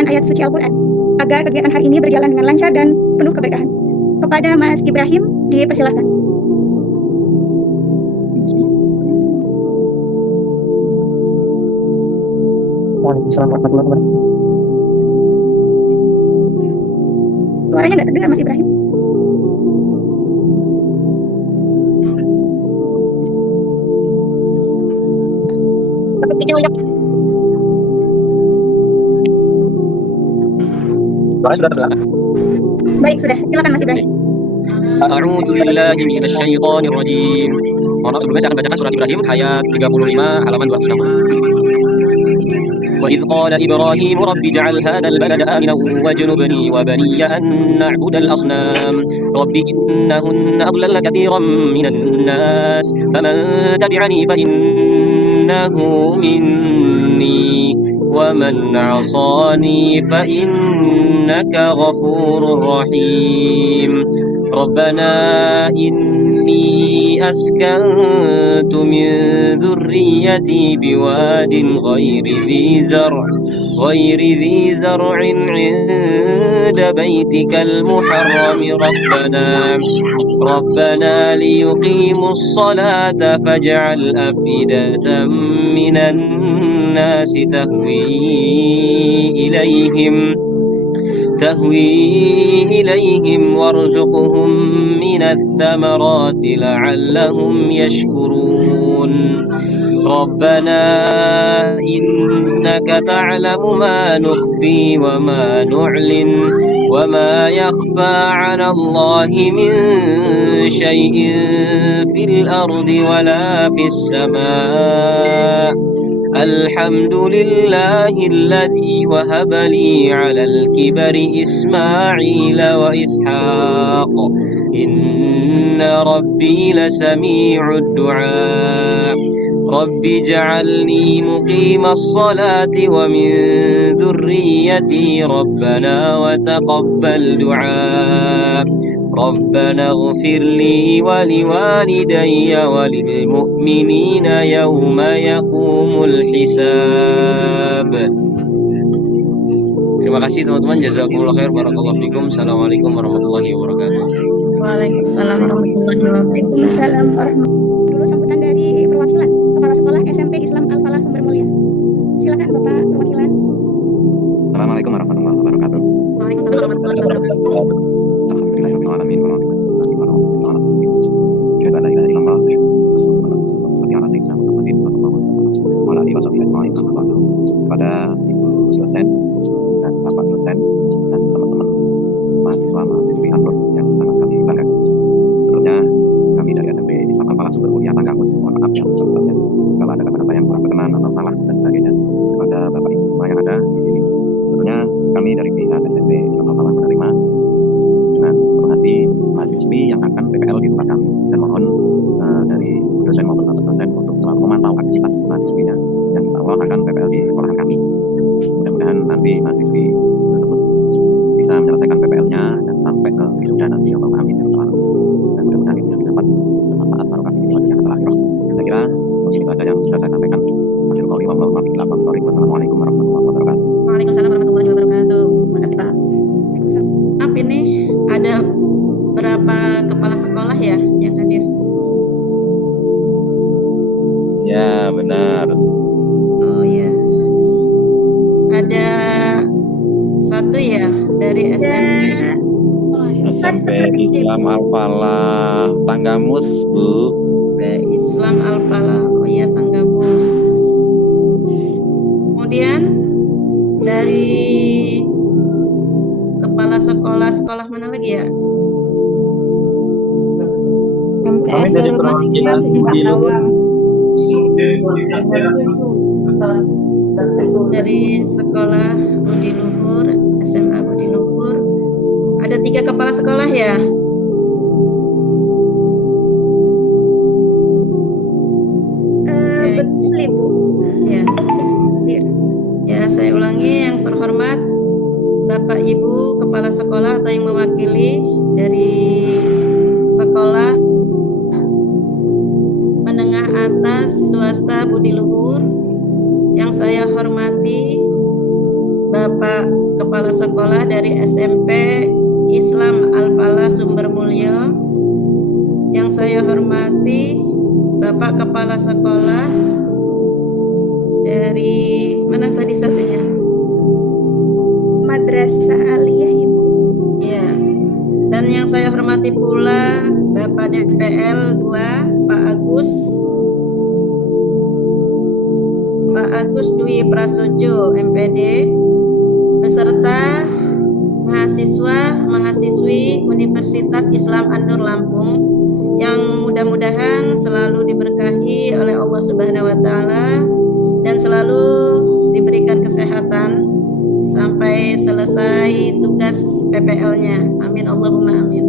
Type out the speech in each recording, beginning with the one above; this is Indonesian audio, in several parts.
bacaan ayat suci Al-Quran, agar kegiatan hari ini berjalan dengan lancar dan penuh keberkahan. Kepada Mas Ibrahim, dipersilakan. Waalaikumsalam warahmatullahi wabarakatuh. Suaranya nggak terdengar, Mas Ibrahim. Suara sudah terdengar. Baik, sudah. Silakan Mas Ibrahim. A'udzu billahi minasyaitonir rajim. Mohon maaf, sebelumnya saya akan bacakan surat Ibrahim ayat 35 halaman 260. Wa idz qala Ibrahim rabbi ij'al hadzal balada aminan wajnubni wa baniya an na'budal asnam rabbi innahunna adlalna katsiran minan nas faman tabi'ani fa innahu minni wa man 'asani fa innaka ghafurur rahim. ربنا إني أسكنت من ذريتي بواد غير ذي زرع عند بيتك المحرم ربنا ليقيموا الصلاة فاجعل أفئدة من الناس تهوي إليهم وارزقهم من الثمرات لعلهم يشكرون ربنا إنك تعلم ما نخفي وما نعلن وما يخفى على الله من شيء في الأرض ولا في السماء الحمد لله الذي وهب لي على الكبر إسماعيل وإسحاق إن ربي لسميع الدعاء رب اجعلني مقيم الصلاة ومن ذريتي ربنا وتقبل دعاء ربنا اغفر لي ولوالدي وللمؤمنين يوم يقوم الحساب. Terima kasih teman-teman, jazakumullah khair, barakallahu fikum. Assalamualaikum warahmatullahi wabarakatuh. Waalaikumsalam warahmatullahi wabarakatuh. Waalaikumsalam warahmatullahi. Dulu sambutan dari perwakilan Kepala Sekolah SMP Islam Al-Falah Sumber Mulia. Silakan Bapak perwakilan. Assalamualaikum warahmatullahi wabarakatuh. Waalaikumsalam warahmatullahi wabarakatuh. Alhamdulillahirabbil alamin warahmatullahi wabarakatuh. Syahadu an la ilaha illallah wa syahadu anna Muhammadan rasulullah. Kepada Ibu dosen dan Bapak dosen dan teman-teman mahasiswa-mahasiswi An-Nur yang sangat kami banggakan. Sebelumnya kami dari SMP Islam Al-Falah Sumber Mulia Tanggamus mohon maaf yang sebesar-besarnya kalau ada kata-kata yang kurang berkenan atau salah dan sebagainya kepada Bapak Ibu semua yang ada di sini. Tentunya kami dari pihak SMP Islam Al-Falah menerima dengan penuh hati mahasiswi yang akan PPL di tempat kami dan mohon dari dosen maupun Bapak dosen untuk selalu memantau aktivitas mahasiswinya yang insya Allah akan PPL di sekolahan kami. Mudah-mudahan nanti mahasiswi tersebut bisa menyelesaikan PPL-nya dan sampai ke wisuda nanti Allah amin ya rabbal alamin. Dan mudah-mudahan ilmunya dapat bermanfaat barokah di dunia dan akhirat. Saya kira mungkin itu aja yang bisa saya sampaikan. Wassalamualaikum warahmatullahi wabarakatuh. Waalaikumsalam warahmatullahi wabarakatuh. Terima kasih Pak. Maaf, ini ada berapa kepala sekolah ya yang hadir? Ya benar. Oh ya, ada satu ya dari SMP Islam Al-Falah Tanggamus, Bu. Islam Al-Falah. Oh ya, Tanggamus. Kemudian dari kepala sekolah mana lagi ya? Kami dari perwakilan Dari sekolah Budi Luhur, SMA Budi Luhur, ada 3 kepala sekolah ya. Betul Ibu. Ya. Ya, saya ulangi, yang terhormat Bapak Ibu kepala sekolah atau yang mewakili dari sekolah menengah atas swasta Budi Luhur, yang saya hormati Bapak Kepala Sekolah dari SMP Islam Al-Falah Sumbermulyo. Yang saya hormati Bapak Kepala Sekolah dari mana tadi satunya? Madrasah Aliyah, Ibu. Ya. Dan yang saya hormati pula Bapak DPL 2 Pak Agus Dwi Prasojo MPD beserta mahasiswa-mahasiswi Universitas Islam An-Nur Lampung yang mudah-mudahan selalu diberkahi oleh Allah Subhanahu wa taala dan selalu diberikan kesehatan sampai selesai tugas PPL-nya. Amin Allahumma amin.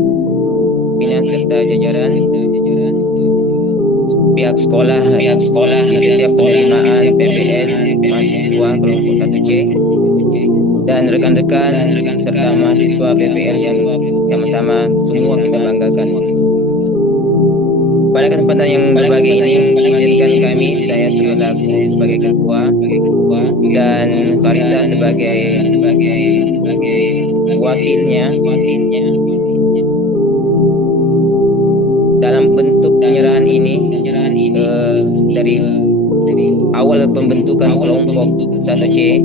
Pimpinan serta jajaran pihak sekolah di setiap penerimaan PPL mahasiswa kelompok 1C dan rekan-rekan serta mahasiswa PPL yang sama-sama semua kita banggakan. Pada kesempatan yang berbahagia ini, izinkan kami, saya Sulaku sebagai ketua dan Farisa sebagai wakilnya, dalam bentuk penyerahan ini dari awal pembentukan kelompok 1C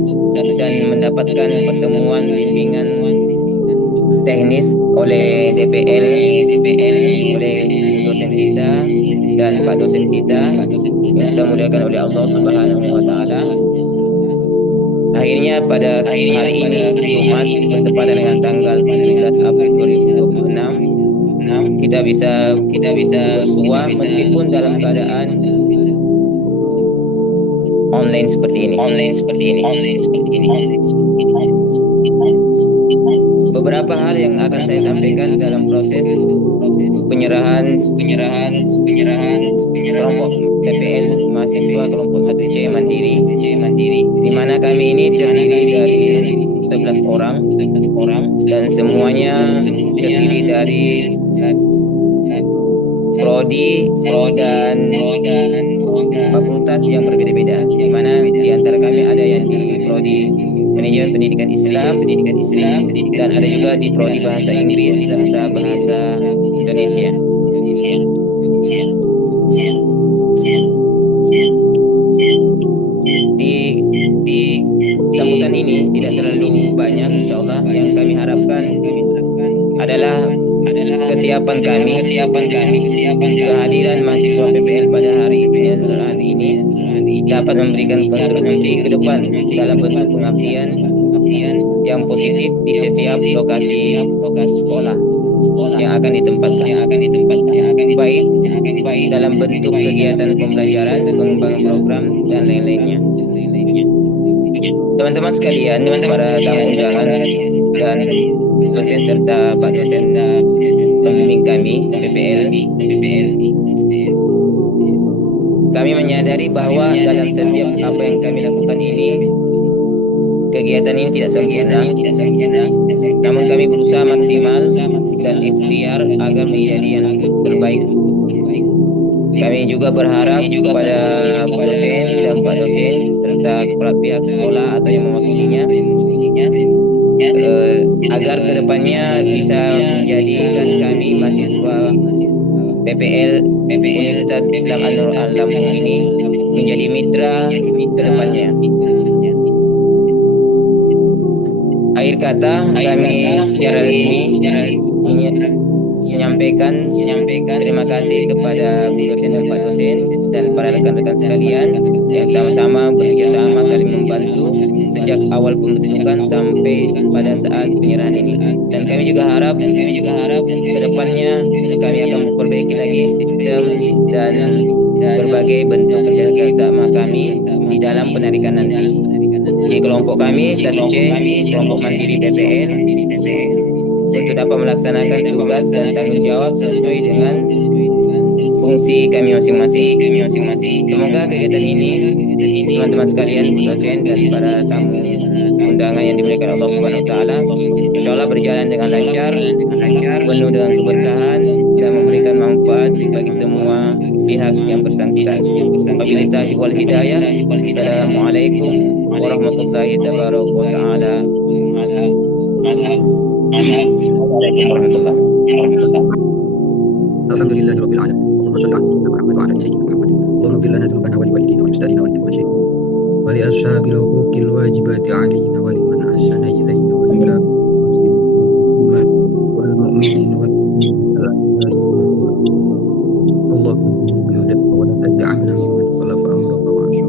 dan mendapatkan pertemuan bimbingan teknis oleh DPL, oleh dosen kita dan Pak dosen kita yang dimudahkan oleh Allah Subhanahu wa taala. Akhirnya pada hari ini Jumat bertepatan dengan tanggal 17 April 2026 kita bisa bersua meskipun dalam keadaan online seperti ini. Beberapa hal yang akan saya sampaikan dalam proses penyerahan kelompok PPL mahasiswa kelompok 1C Mandiri, di mana kami ini terdiri dari 11 orang dan semuanya terdiri dari prodi dan fakultas yang berbeda-beda, di mana di antara kami ada yang di prodi manajemen pendidikan Islam dan ada juga di prodi bahasa Inggris serta bahasa Indonesia. Di sambutan ini tidak terlalu banyak, insyaallah yang kami harapkan adalah kesiapan kami kehadiran mahasiswa PPL pada hari ini dapat memberikan kontribusi ke depan dalam bentuk pengabdian yang positif di setiap lokasi sekolah yang akan ditempatkan, baik dalam bentuk kegiatan pembelajaran, pengembangan program dan lain-lainnya. Teman-teman sekalian, para tamu undangan dan dosen serta Pak dosen pembimbing kami PPL, kami menyadari bahwa dalam setiap apa yang kami lakukan ini, kegiatan ini tidak sempurna, namun kami berusaha maksimal dan ikhtiar agar menjadi yang terbaik. Kami juga berharap kepada dosen dan Pak dosen serta kepala pihak sekolah atau yang mewakilinya agar kedepannya bisa menjadikan kami mahasiswa PPL Universitas Islam An-Nur Lampung ini menjadi mitra kedepannya. Akhir kata, kami secara resmi menyampaikan terima kasih kepada dosen dan Pak dosen dan para rekan-rekan sekalian yang sama-sama bekerjasama saling membantu sejak awal pembentukan sampai pada saat penyerahan ini. Dan kami juga harap ke depannya kami akan memperbaiki lagi sistem dan berbagai bentuk kerjasama kami di dalam penarikan nanti. Di kelompok kami 1C, kelompok mandiri PPL, untuk dapat melaksanakan tugas dan tanggung jawab sesuai dengan fungsi kami masing-masing. Semoga kegiatan ini teman-teman sekalian, dosen dan para tamu undangan yang dimuliakan Allah Subhanahu wa taala, insyaallah berjalan dengan lancar, penuh dengan keberkahan dan memberikan manfaat bagi semua pihak yang bersangkutan. Wabillahi wal hidayah. Assalamualaikum warahmatullahi taala. Alhamdulillahirabbil alamin. Allahumma shalli ala sayyidina Muhammad wa ala ali sayyidina Muhammad. Allahumma ighfir lana dhunubana wa liwalidina wa liustadina wa limusyrikin wa li ashabil huquqil wajibati alaina wa liman ahsana ilaina wa lika wal mu'minin wal mu'minat. Allahumma wa la taj'alna mimman khalafa amraka wa asha.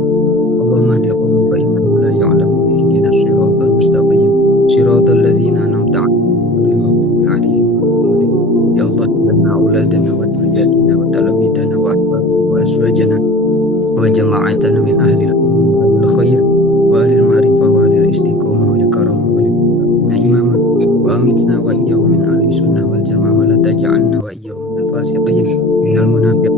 Allahumma hdi qawman fa innahum la ya'lamun ihdinas siratal mustaqim siratal ladzina an'amta 'alaihim. Ya Allah, lana auladana wa dzurriyyatina wa talamidana wa ahbabana wa azwajana wa jama'atana min ahli al-khair wa ahli al-ma'rifah wa ahli al-istiqamah wa al-karam wa al-imama wa amitna wa iyyahum min ahli sunnah wal jamaah wa la taj'alna wa iyyahum min al-fasiqin min al-munafiqin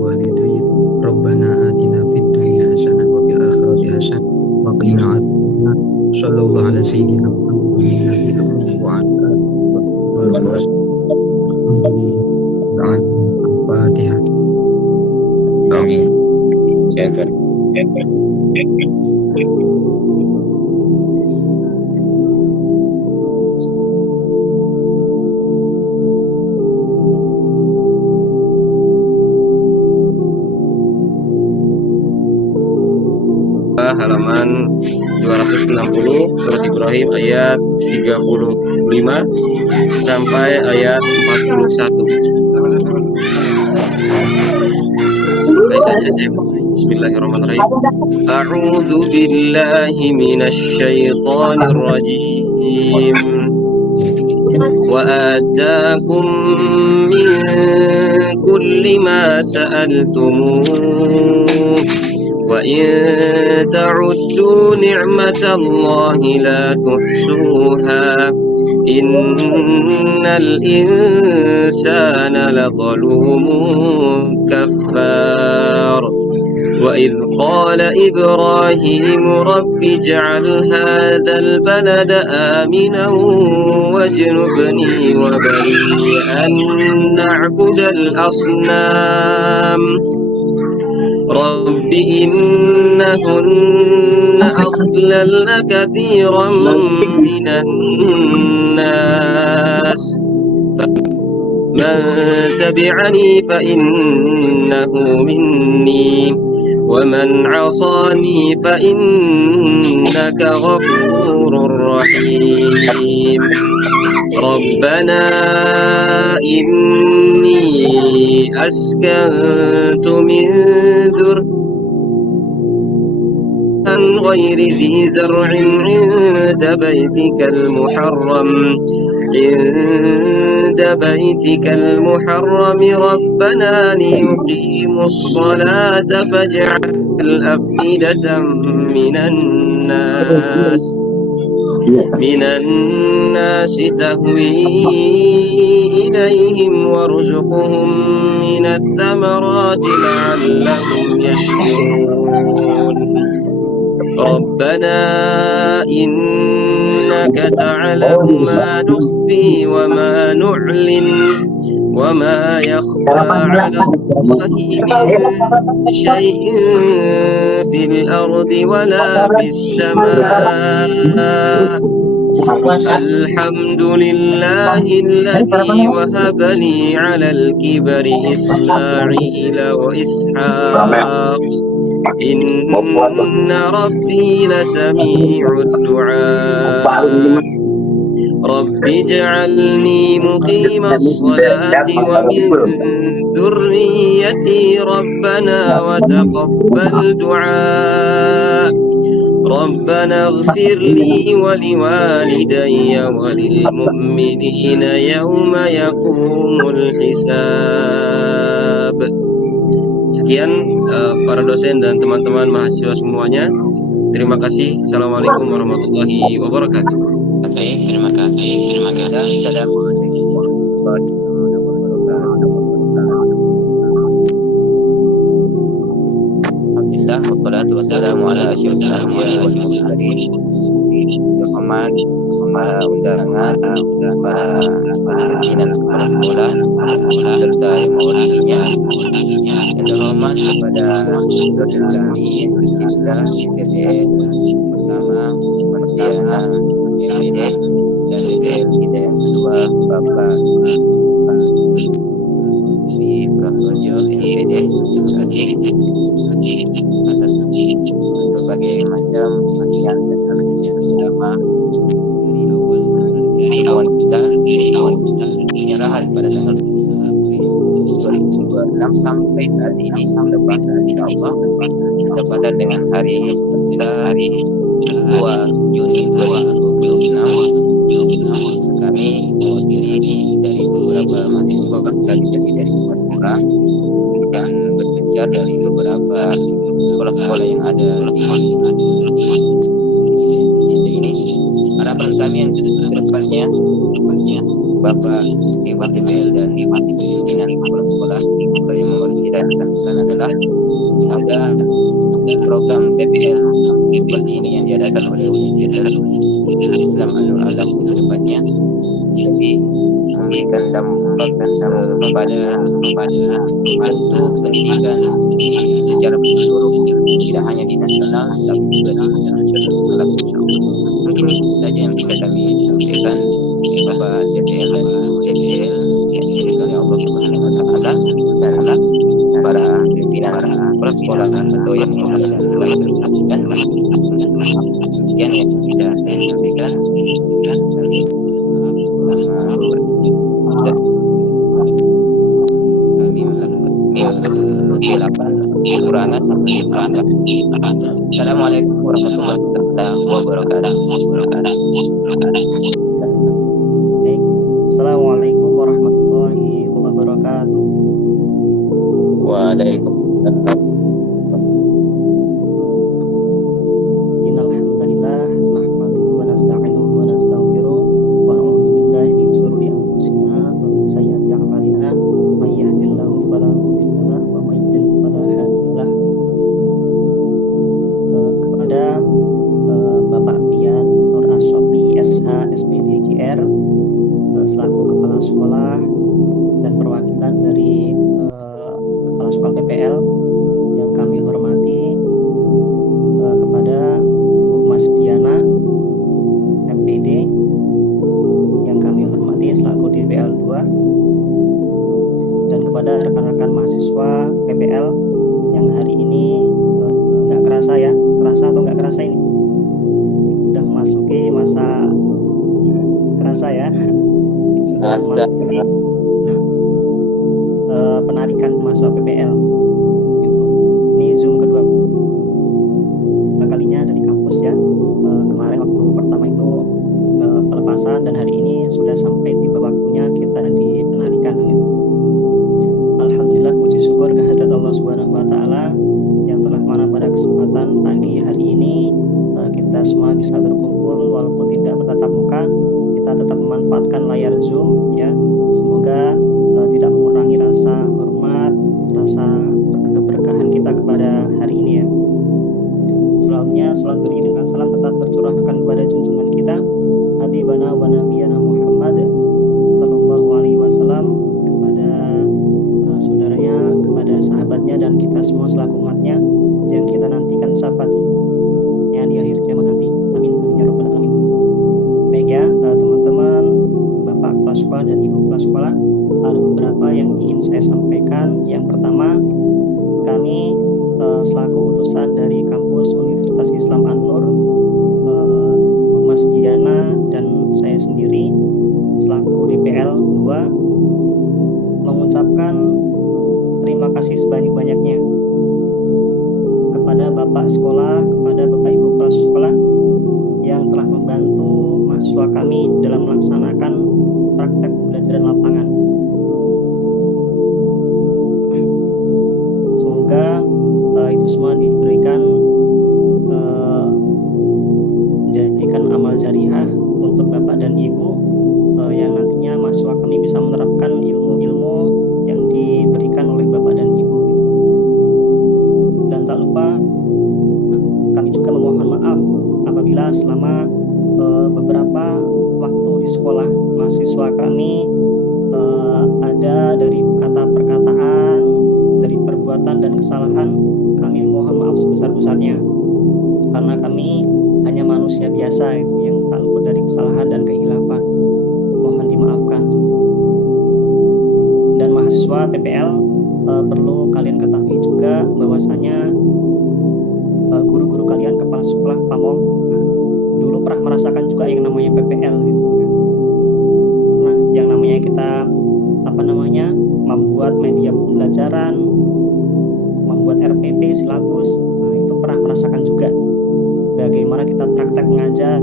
wa al-hidayyin. Rabbana atina fid dunya hasanah wa fil akhirati hasanah wa qina adzabannar. Sallallahu ala sayyidina Muhammadin nabiyil ummi wa ala alihi wa sahbihi. Al-Fatihah. Halaman 260 surat Ibrahim ayat 35 sampai ayat 41. Mulai saja saya mulai. Bismillahirrahmanirrahim. A'udzu billahi minasy syaithanir rajim. Wa ataakum min kulli ma sa'altumuh wa in ta'uddu ni'matallahi la tuhsuha innal insana ladzalumun kaffar. Wa idh qala Ibrahim rabbi ij'al hadzal balada aminan wajnubni wa bani an na'budal asnam. Rabbi innahunna adlalna katsiran minan nas man tabi'ani fa innahu minni wa man 'asani fa innaka ghafurur rahim. Rabbana inni askantu min dhurriyyati ghairi dhi zar'in 'inda baytikal muharram rabbana liyuqimus salata faj'al af'idatan minan nas tahwi ilayhim warzuqhum minats thamarati la'allahum yashkurun. Rabbana innaka ta'lamu ma nukhfi wa ma nu'lin wa ma yakhfa 'ala Allahi min shay'in fil ardi wa la fis samaa. Alhamdulillahi alladhi wahaba li 'alal kibari Ismaila wa Ishaq. Inna rabbi lasami'ud du'a. Rabbi ij'alni muqimas salati wa min dhurriyyati rabbana wa taqabbal du'a. Rabbana ighfir li wa liwalidayya wa lil mu'minina yawma yaqumul hisab. Sekian para dosen dan teman-teman mahasiswa semuanya. Terima kasih. Assalamualaikum warahmatullahi wabarakatuh. Terima kasih. Alhamdulillah wassalatu wassalamu ala asyrofil anbiya'i wal mursalin menghormat undangan pimpinan kepala sekolah serta yang mewakilinya, yang terhormat kepada dosen kami tercinta TPL pertama Mas Diana MPD dan DPL kita yang kedua Bapak Rusli Prasojo MPD. Terima kasih atas berbagai macam perhatian dan perhatian selama dari awal kita penyerahan pada tanggal 2026 sampai saat ini lepas insyaallah bertepatan dengan hari besar 2 Juni 2026 kami mewakili dari beberapa mahasiswa kami dari sekolah dan berkejar dari beberapa sekolah-sekolah yang ada di ini. Harapan kami yang kedepannya Bapak Dewan TPL dan pimpinan kepala sekolah atau yang mewakili dan adalah semoga program TPL seperti ini yang diadakan oleh Universitas Islam Al-Alam kedepannya jadi memberikan dampak kepada pendidikan secara menyeluruh tidak hanya di nasional tapi juga di internasional. Mungkin itu saja yang bisa kami sampaikan Bapak DPL dan DPL yang diberikan oleh Allah Subhanahu wa taala dan para pimpinan kepala sekolah atau yang mengadakan pendidikan yang bisa saya sampaikan kami melakukan kekurangan. Assalamualaikum warahmatullahi wabarakatuh. Assalamualaikum warahmatullahi wabarakatuh. Waalaikumsalam. Innal hamdalillah nahmaduhu wa nasta'inuhu wa nastaghfiruh wa na'udzu billahi min shururi anfusina wa min sayyiati a'malina may yahdihillahu fala mudilla lahu wa may yudlil fala hadiya lahu. Kepada Bapak Pian Nur Asopi SH SPD GR selaku kepala sekolah dan perwakilan dari kepala sekolah PPL yang kami hormati, kepada Bu Mas Diana MPD yang kami hormati selaku DPL 2, dan kepada rekan-rekan mahasiswa PPL yang hari ini nggak kerasa ya, kerasa atau nggak kerasa ini sudah memasuki masa kerasa ya, sudah memasuki penarikan mahasiswa PPL gitu. Ini Zoom kedua kalinya dari kampus ya. Kemarin waktu pertama itu pelepasan dan hari ini sudah sampai tiba waktunya kita di penarikan gitu. Alhamdulillah, puji syukur kehadirat Allah Subhanahu wa taala yang telah mana pada kesempatan pagi hari ini kita semua bisa berkumpul walaupun tidak bertatap muka. Kita tetap memanfaatkan layar Zoom ya. Semoga tidak mengurangi rasa hormat, rasa keberkahan kita kepada hari ini ya. Selanjutnya salat beriring dan salam tetap tercurahkan kepada junjungan kita Habibana wa Nabiyana Muhammad sallallahu alaihi wasallam, kepada saudaranya, kepada sahabatnya dan kita semua selaku umatnya yang kita nantikan syafaatnya di akhir kiamat nanti. Amin ya rabbal alamin. Baik ya teman-teman, Bapak kepala sekolah dan Ibu kepala sekolah, ada beberapa yang ingin saya sampaikan. Yang pertama, kami selaku utusan dari kampus Universitas Islam An-Nur, Mas Diana dan saya sendiri selaku DPL 2 mengucapkan terima kasih sebanyak-banyaknya kepada Bapak sekolah, kepada Bapak Ibu kepala sekolah yang telah membantu mahasiswa kami dalam melaksanakan praktek pembelajaran lapangan. Semoga itu semua diberikan jadikan amal jariah untuk Bapak dan Ibu yang nantinya mahasiswa kami bisa menerapkan ilmu-ilmu yang diberikan oleh Bapak dan Ibu. Dan tak lupa kami juga memohon maaf apabila selama beberapa kesalahan, kami mohon maaf sebesar-besarnya, karena kami hanya manusia biasa yang tak luput dari kesalahan dan kehilafan. Mohon dimaafkan. Dan mahasiswa PPL perlu kalian ketahui juga bahwasanya guru-guru kalian, kepala sekolah, pamong, dulu pernah merasakan juga yang namanya PPL gitu kan. Nah, yang namanya kita membuat media pembelajaran, membuat RPP, silabus, nah itu pernah merasakan juga bagaimana kita praktek mengajar,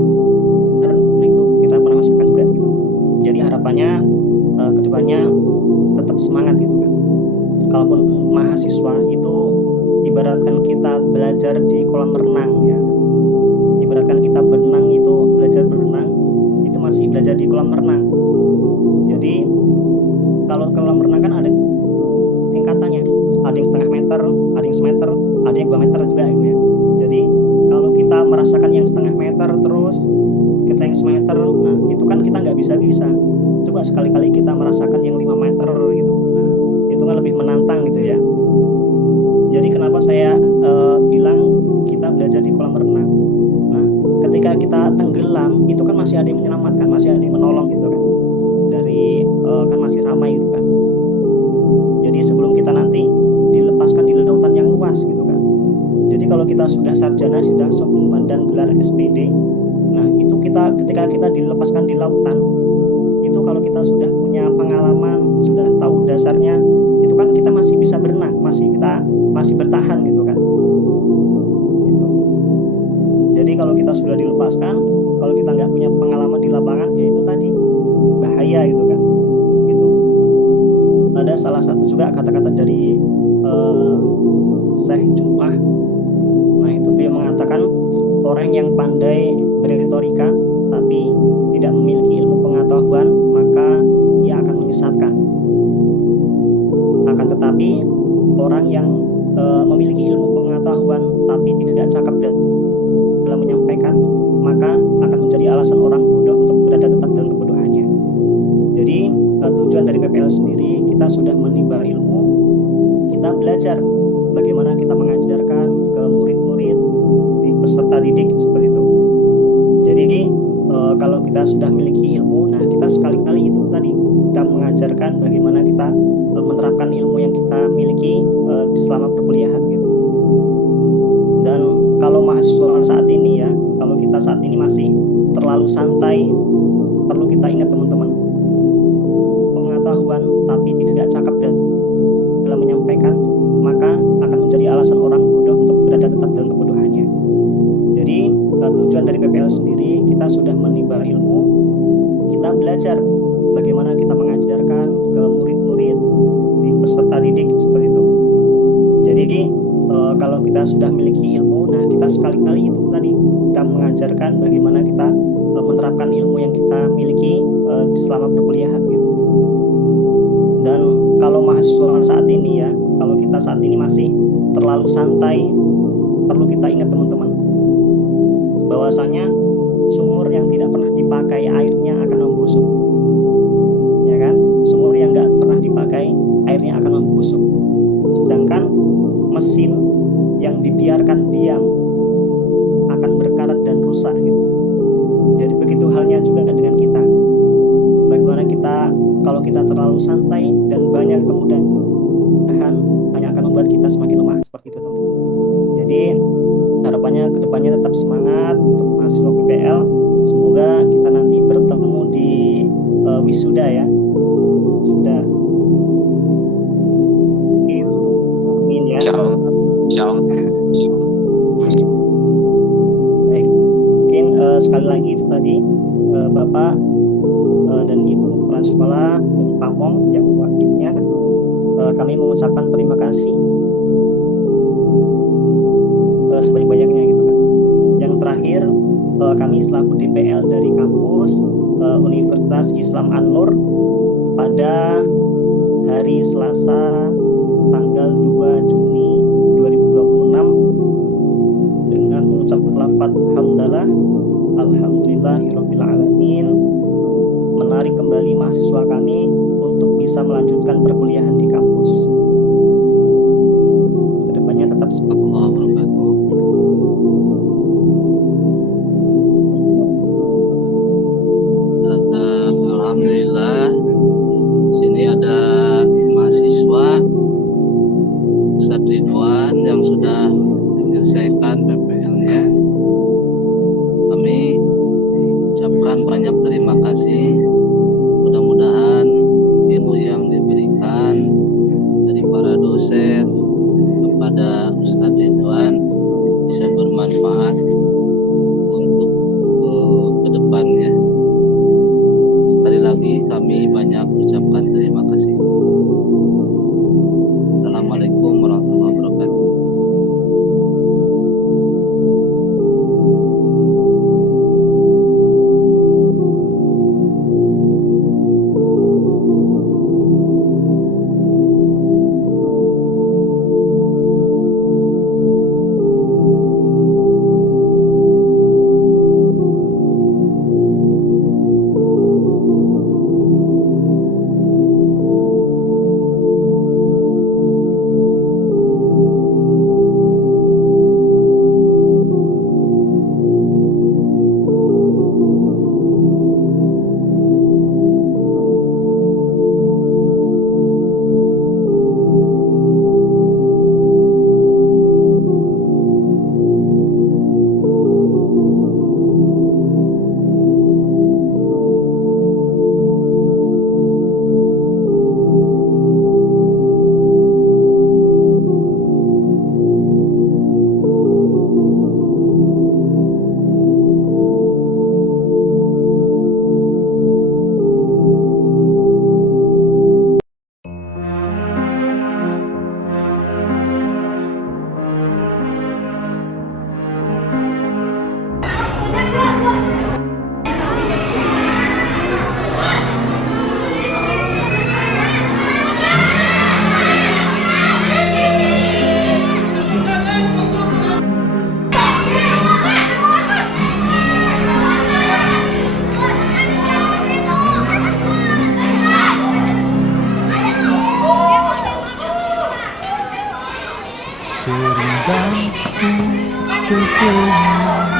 nah itu kita pernah merasakan juga gitu. Jadi harapannya kedepannya tetap semangat gitu kan. Kalaupun mahasiswa itu ibaratkan kita belajar di kolam renang ya, ibaratkan kita berenang itu belajar berenang itu masih belajar di kolam renang. Jadi kalau kolam renang kan ada tingkatannya, ada yang setengah meter, ada yang semeter, ada yang 2 meter juga gitu ya. Jadi kalau kita merasakan yang setengah meter terus kita yang semeter, nah itu kan kita nggak bisa. Coba sekali-kali kita merasakan yang 5 meter gitu, nah itu kan lebih menantang gitu ya. Jadi kenapa saya bilang kita belajar di kolam renang? Nah ketika kita tenggelam itu kan masih ada yang menyelamatkan, masih ada yang menolong gitu kan, dari kan masih ramai gitu kan. Jadi sebelum kita nanti dilepaskan di lautan yang luas gitu kan. Jadi kalau kita sudah sarjana, sudah dan gelar SPD, nah itu kita ketika kita dilepaskan di lautan, itu kalau kita sudah punya pengalaman, sudah tahu dasarnya, itu kan kita masih bisa berenang, kita masih bertahan gitu kan. Gitu. Jadi kalau kita sudah dilepaskan, kalau kita nggak punya pengalaman di lapangan, ya itu tadi bahaya gitu kan. Gitu. Ada salah satu juga kata-kata dari Syekh Jum'ah. Nah itu dia mengatakan orang yang pandai berretorika tapi tidak memiliki ilmu pengetahuan, maka ia akan menyesatkan. Akan tetapi orang yang memiliki ilmu pengetahuan tapi tidak cakap dalam menyampaikan, maka akan menjadi alasan orang bodoh untuk berada tetap dalam kebodohannya. Jadi tujuan dari PPL sendiri, kita sudah menimba ilmu, kita belajar bagaimana kita mengajarkan ke murid-murid, di peserta didik seperti itu. Jadi kalau kita sudah memiliki ilmu, nah kita sekali-kali itu tadi kita mengajarkan bagaimana kita menerapkan ilmu yang kita miliki selama perkuliahan gitu. Dan kalau mahasiswa saat ini ya, kalau kita saat ini masih terlalu santai, perlu kita ingat teman-teman, pengetahuan tapi tidak cakap dalam menyampaikan, maka akan menjadi alasan orang bodoh untuk berada tetap dalam kebodohannya. Jadi tujuan dari PPL sendiri, kita sudah menimba ilmu, kita belajar bagaimana kita mengajarkan ke murid-murid, di peserta didik seperti itu. Jadi kalau kita sudah memiliki ilmu, nah kita sekali-kali itu tadi kita mengajarkan bagaimana kita menerapkan ilmu yang kita miliki selama perkuliahan gitu. Dan kalau mahasiswa saat ini ya, kalau kita saat ini masih terlalu santai, perlu kita ingat teman-teman, bahwasanya sumur yang tidak pernah dipakai airnya akan membusuk, ya kan? Sumur yang nggak pernah dipakai airnya akan membusuk. Sedangkan mesin yang dibiarkan diam akan berkarat dan rusak gitu. Jadi begitu halnya juga dengan kita. Bagaimana kita kalau kita terlalu santai dan banyak kemudahan, hanya akan membuat kita semakin lemah seperti itu teman-teman. Jadi harapannya kedepannya tetap semangat untuk mahasiswa PPL. Semoga kita nanti bertemu di wisuda ya. Sudah. Amin ya. Ciao. Baik. Mungkin sekali lagi itu tadi Bapak dan Ibu kepala sekolah dan pamong yang mewakilinya, kami mengucapkan terima kasih sebanyak-banyaknya gitu kan. Yang terakhir, kami selaku DPL dari kampus Universitas Islam An-Nur pada hari Selasa tanggal 2 Juni 2026 dengan mengucap lafaz hamdalah alhamdulillahirabbil alamin, menarik kembali mahasiswa kami untuk bisa melanjutkan perkuliahan di kampus. Kedepannya warahmatullahi wabarakatuh. Alhamdulillah, sini ada mahasiswa Ustadz Ridwan yang sudah menyelesaikan PPL-nya. Kami ucapkan banyak terima kasih. Mudah-mudahan ilmu yang diberikan dari para dosen kepada Ustadz Ridwan bisa bermanfaat untuk kedepannya. Sekali lagi kami banyak ucapkan terima kasih. Assalamualaikum warahmatullahi wabarakatuh. Serendam terkenal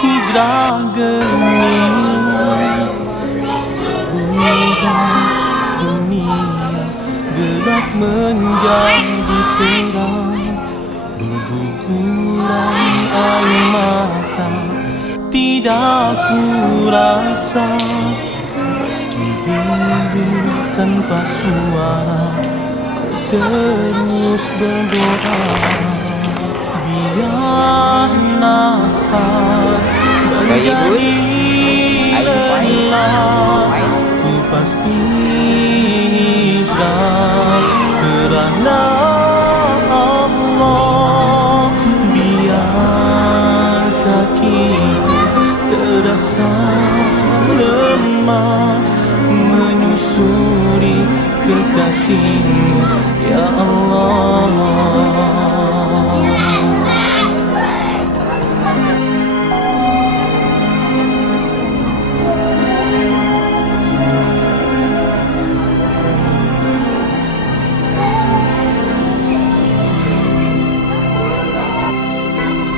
hijrah gemilang, berubah dunia gelap menjadi terang, berguguran air mata tidak ku rasa, meski bibir tanpa suara terus berdoa. Biar nafas menjadi lelah, ku pasti hijrah kerana Allah. Biar kakiku terasa lemah menyusuri kekasih-Mu, ya Allah.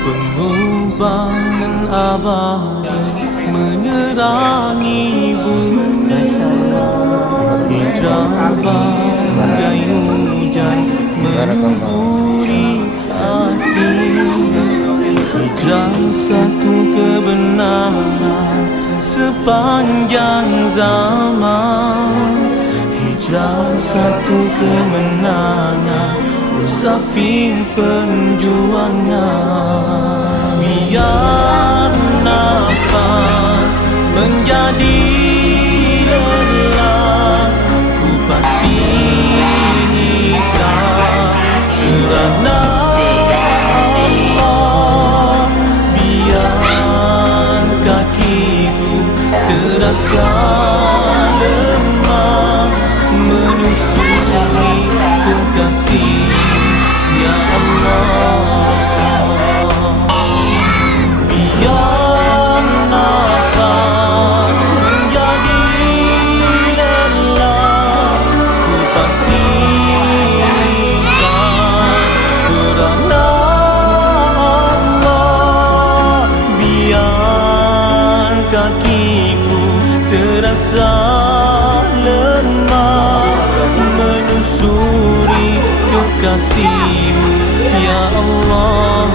Pengorbanan abadi menerangi bumi, hijrah bagai hujan mengguguri hati, hijrah satu kebenaran sepanjang zaman, hijrah satu kemenangan musafir perjuangan. Biar nafas menjadi lelah, ku pasti hijrah kerana Allah. Biar kakiku terasa lemah menyusuri kekasih, ya Allah. Biar nafas menjadi lelah, ku pasti hijrah kerana terasa lemah menyusuri kekasih-Mu ya Allah.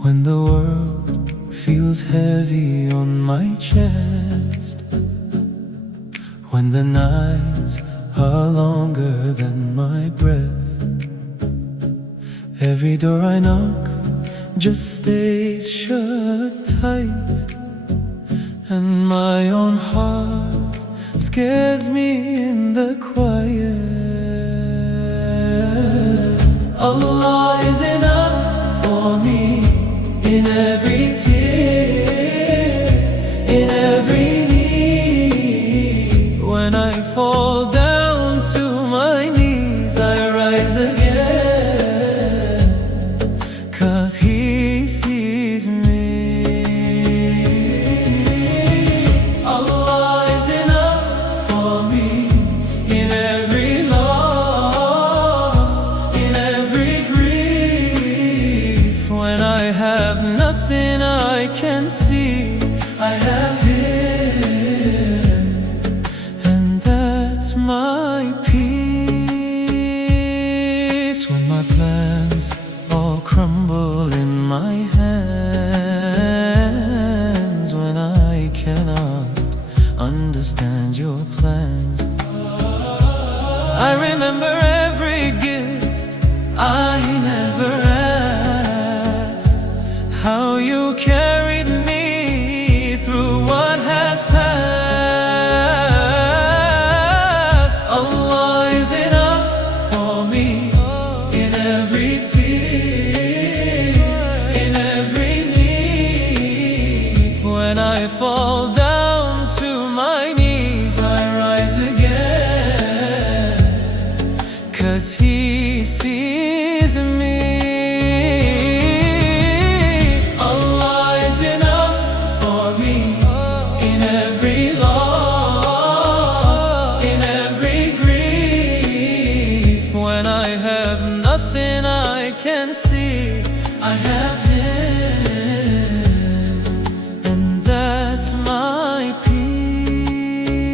When the world feels heavy on my chest, when the nights are longer than my breath, every door I knock just stays shut tight, and my own heart scares me in the quiet. Allah is enough for me in every tear, in every need. When I fall down to my knees, I rise again, 'cause He sees me. Allah is enough for me in every loss, in every grief. When I have nothing I can see, I have Him, and that's my peace. When my plans all crumble in my hands, when I cannot understand your plans, I remember every gift I never asked, how you carried me through what has passed. Allah is enough for me in every tear, in every need. When I fall down to my knees, I rise again, 'cause He sees me. Allah is enough for me in every loss, in every grief. When I have nothing I can see, I have Him, and that's my peace.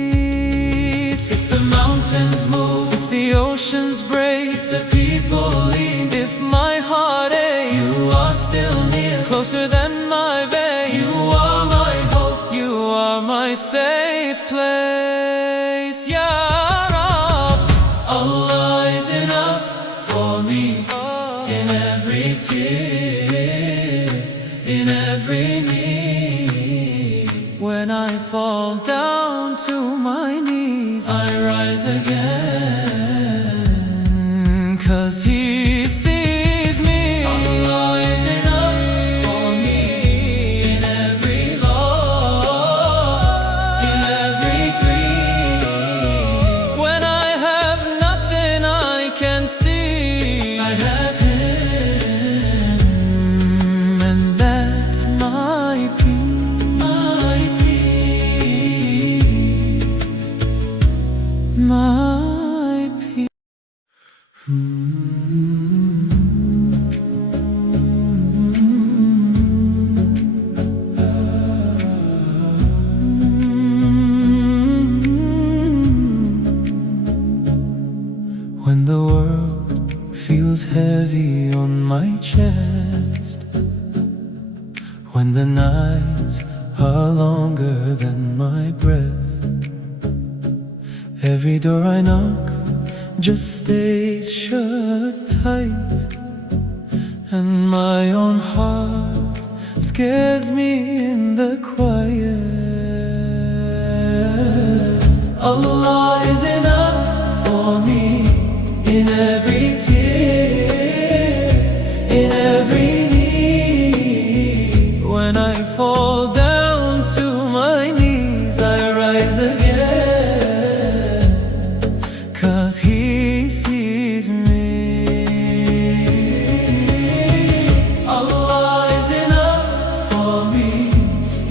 If the mountains move, if the oceans break, if the people leave, if my heart aches, you are still near, closer than my vein. You are my hope, you are my safe place, Ya Rab. Allah is enough for me in every tear, in every need. When I fall down to my knees, I rise again, 'cause He sees me. Allah is enough for me in every loss, in every grief. When I have nothing I can see, I have Him, and that's my peace, my peace, my peace. When the world feels heavy on my chest, when the nights are longer than my breath, every door I knock just stays shut tight, and my own heart scares me in the quiet. Allah is enough for me in every tear, in every need. When I fall down to my knees, I rise again, 'cause He sees me. Allah is enough for me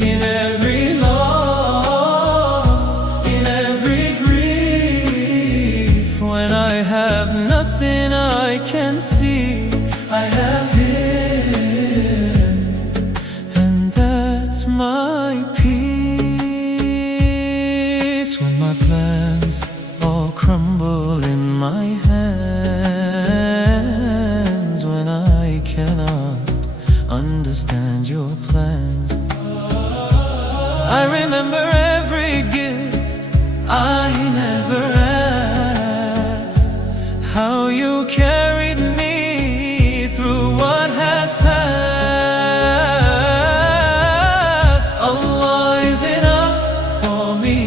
in every loss, in every grief. When I have nothing I can see, I have Him, and that's my peace. When my plans all crumble in my hands, when I cannot understand your plans, I remember every gift I never asked, how you carried me through what has passed. Allah is enough for me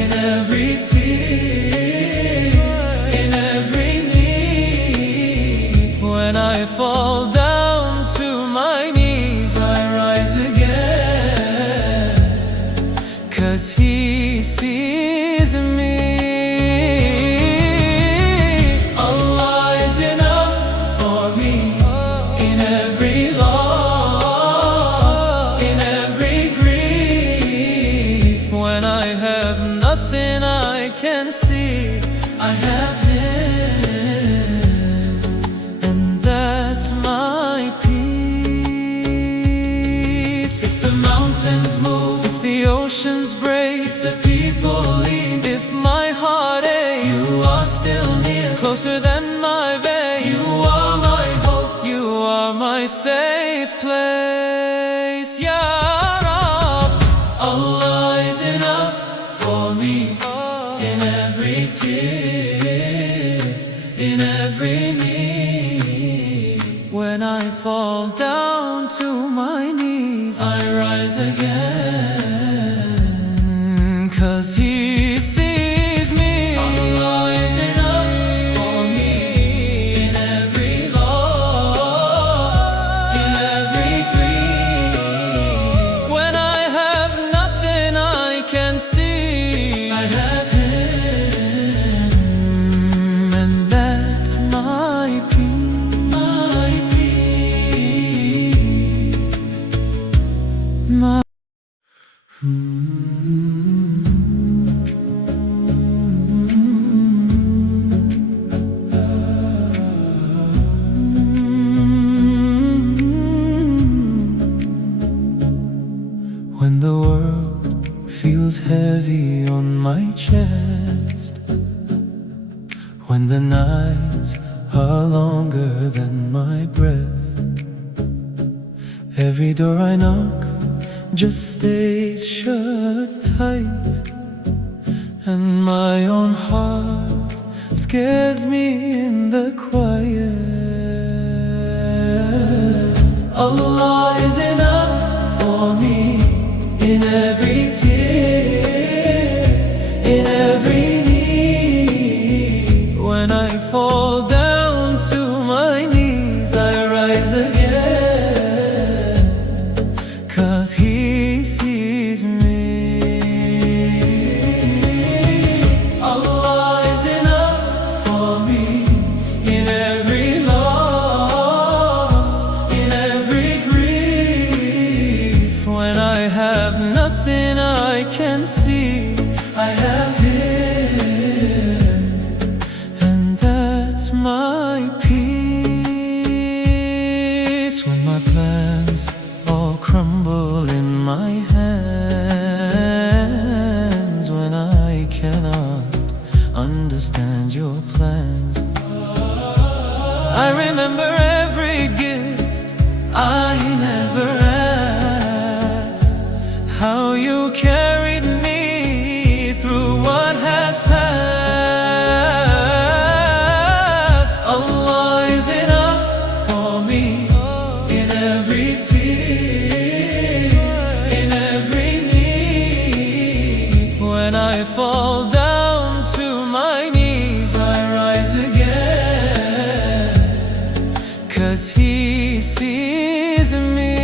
in every tear, in every need. When I fall down to my knees, I rise again, 'cause He sees me. Allah is enough for me in every loss, in every grief. When I have nothing I can see, I have Him, and that's my peace. If the mountains move, if the oceans break, if the people leave, if my heart aches, you are still near, closer than my vein. You are my hope, you are my safe place. Ya Rab, Allah is enough for me in every tear, in every need. When I fall down to my knees, I rise again, 'cause He sees me. Allah is enough for me in every loss, in every grief. When I have nothing I can see, I have Him, and that's my peace, my peace, my When the world feels heavy on my chest, when the nights are longer than my breath, every door I knock just stays shut tight, and my own heart scares me in the quiet. Allah is enough for me in every tear, in every need. When I fall down to my knees, I rise again, 'cause He sees me. Allah is enough for me in every loss, in every grief. When I have nothing I can see, I have Him, and that's my peace. When my plans all crumble in my hands, when I cannot understand your plans, I remember every gift I never asked, how you carried me through what has passed. Allah is enough for me in every tear, I fall down to my knees, I rise again, 'cause He sees me.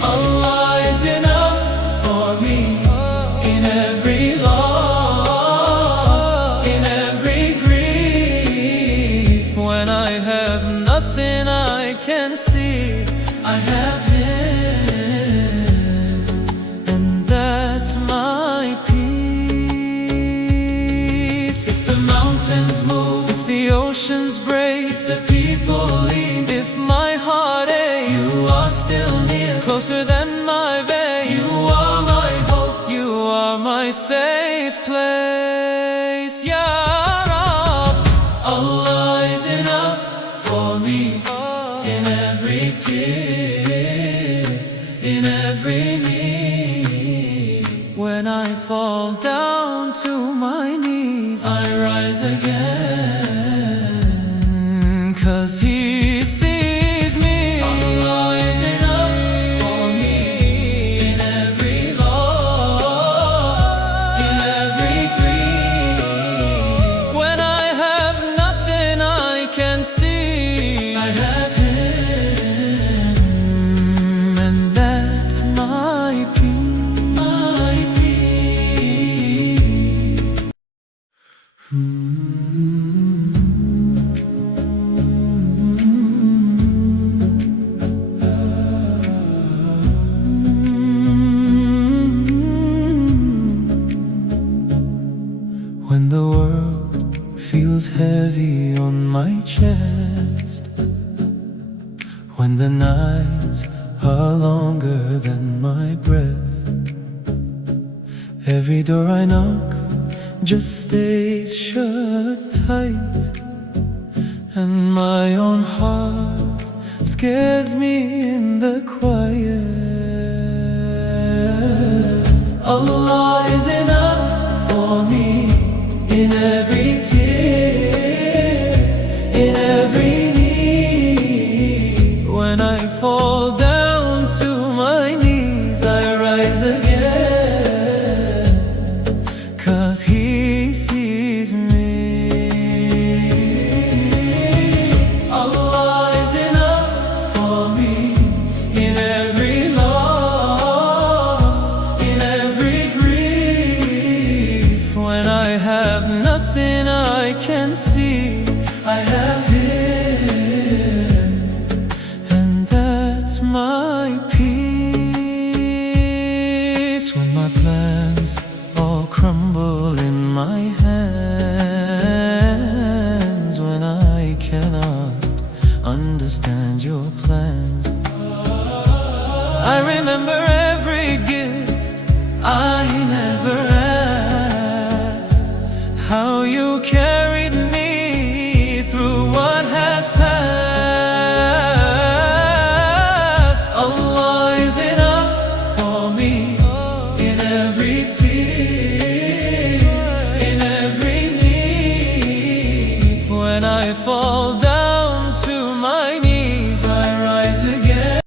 Allah is enough for me in every loss, in every grief. When I have nothing I can see, I have Him, and that's my peace. If the mountains move, if the oceans break, if the people leave, if my heart aches, You are still near, closer than my vein. You are my hope, You are my safe place. Ya Rab, Allah is enough for me in every tear, in every need. When I fall down to my knees, I rise again, 'cause He sees me. Allah is enough for me in every loss, in every grief. When I have nothing I can see, I have Him, and that's my peace, my peace. When the world feels heavy on my chest, when the nights are longer than my breath, every door I knock just stays shut tight, and my own heart scares me in the quiet. Allah is enough for me in every tear, in every need. When I fall down to my knees, I rise again, 'cause He sees me. Allah is enough for me in every loss, in every grief. When I have nothing I can see, I have Him, and that's my peace. When my plans all crumble in my hands, when I cannot understand Your plans, I remember every gift I never asked, how You carried me through what has passed. Allah is enough for me in every tear, in every need. When I fall down to my knees, I rise again.